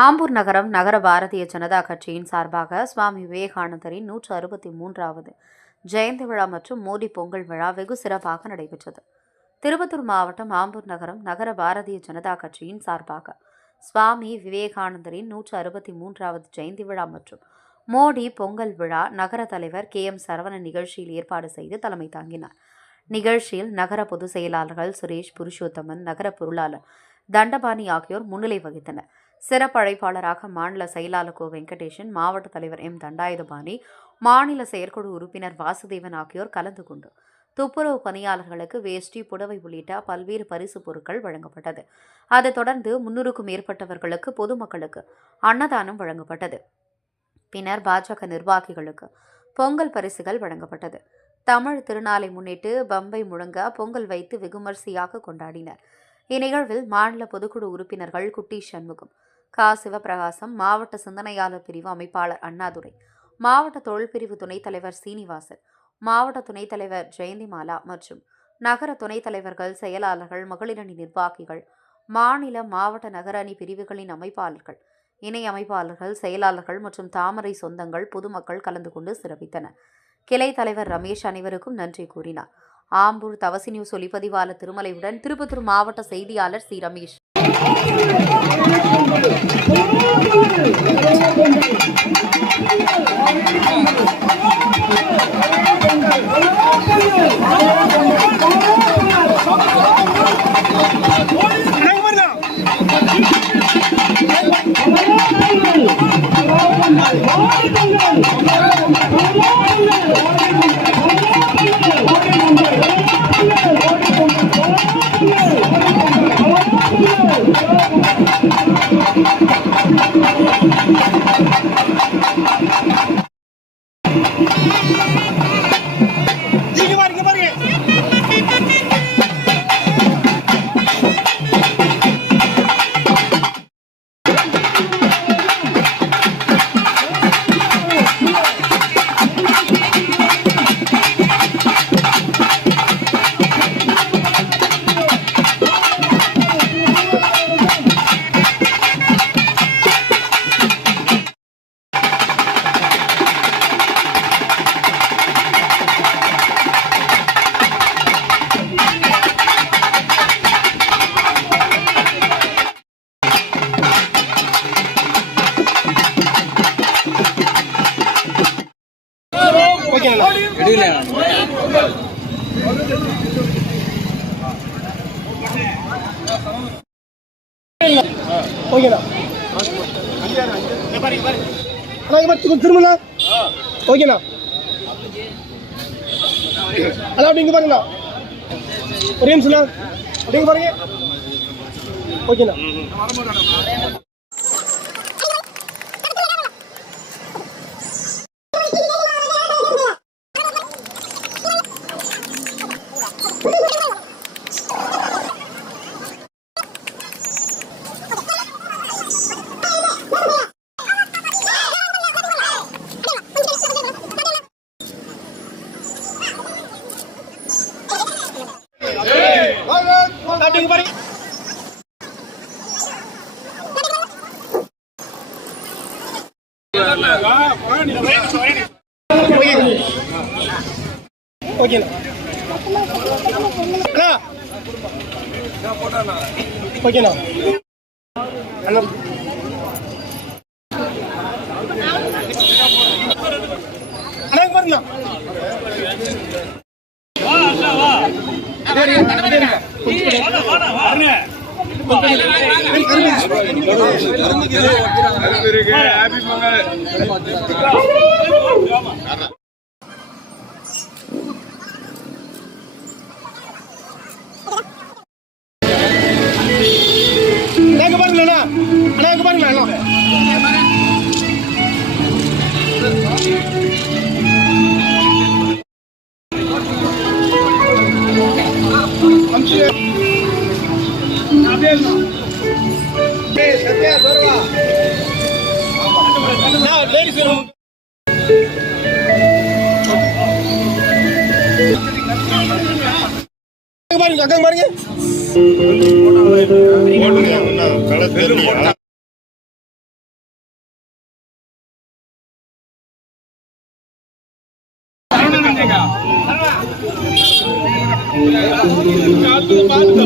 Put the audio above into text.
ஆம்பூர் நகரம் நகர பாரதிய ஜனதா கட்சியின் சார்பாக சுவாமி விவேகானந்தரின் 163வது ஜெயந்தி விழா மற்றும் மோடி பொங்கல் விழா வெகு சிறப்பாக நடைபெற்றது. திருப்பத்தூர் மாவட்டம் ஆம்பூர் நகரம் நகர பாரதிய ஜனதா கட்சியின் சார்பாக சுவாமி விவேகானந்தரின் 163வது ஜெயந்தி விழா மற்றும் மோடி பொங்கல் விழா நகர தலைவர் KM சரவணன் நிகழ்ச்சியில் ஏற்பாடு செய்து தலைமை தாங்கினார். நிகழ்ச்சியில் நகர பொதுச் செயலாளர்கள் சுரேஷ், புருஷோத்தமன், நகர பொருளாளர் தண்டபாணி ஆகியோர் முன்னிலை வகித்தனர். சிறப்பு அழைப்பாளராக மாநில செயலாளர் கோ வெங்கடேசன், மாவட்ட தலைவர் M தண்டாயுதபாணி, மாநில செயற்குழு உறுப்பினர் வாசுதேவன் ஆகியோர் கலந்து கொண்டு துப்புரவு பணியாளர்களுக்கு வேஷ்டி, புடவை உள்ளிட்ட பல்வேறு பரிசு பொருட்கள் வழங்கப்பட்டது. அதைத் தொடர்ந்து 300க்கும் மேற்பட்டவர்களுக்கு பொதுமக்களுக்கு அன்னதானம் வழங்கப்பட்டது. பின்னர் பாஜக நிர்வாகிகளுக்கு பொங்கல் பரிசுகள் வழங்கப்பட்டது. தமிழ் திருநாளை முன்னிட்டு பம்பை முழங்க பொங்கல் வைத்து வெகுமரிசையாக கொண்டாடினர். இந்நிகழ்வில் மாநில பொதுக்குழு உறுப்பினர்கள் குட்டி சண்முகம், சிவபிரகாசம், மாவட்ட சிந்தனையாளர் பிரிவு அமைப்பாளர் அண்ணாதுரை, மாவட்ட தொழில் பிரிவு துணைத் தலைவர் சீனிவாசன், மாவட்ட துணைத் தலைவர் ஜெயந்திமாலா மற்றும் நகர துணைத் தலைவர்கள், செயலாளர்கள், மகளிரணி நிர்வாகிகள், மாநில மாவட்ட நகர அணி பிரிவுகளின் அமைப்பாளர்கள், இணை அமைப்பாளர்கள், செயலாளர்கள் மற்றும் தாமரை சொந்தங்கள், பொதுமக்கள் கலந்து கொண்டு சிறப்பித்தனர். கிளை தலைவர் ரமேஷ் அனைவருக்கும் நன்றி கூறினார். ஆம்பூர் தவசி நியூஸ் ஒளிப்பதிவாளர் திருமலையுடன் திருப்பத்தூர் மாவட்ட செய்தியாளர் சி. ரமேஷ். திரும்பல ஓகேண்ணா. அதான் அப்படிங்க பாருங்கண்ணா, ஒரே நிமிஷம் அப்படிங்க பாருங்க. ஓகேண்ணா. அப்படிங்க பாருங்க. ஓகேண்ணா. ஓகேண்ணா. அண்ணா பாருங்கண்ணா. பாருங்க. பார்த்து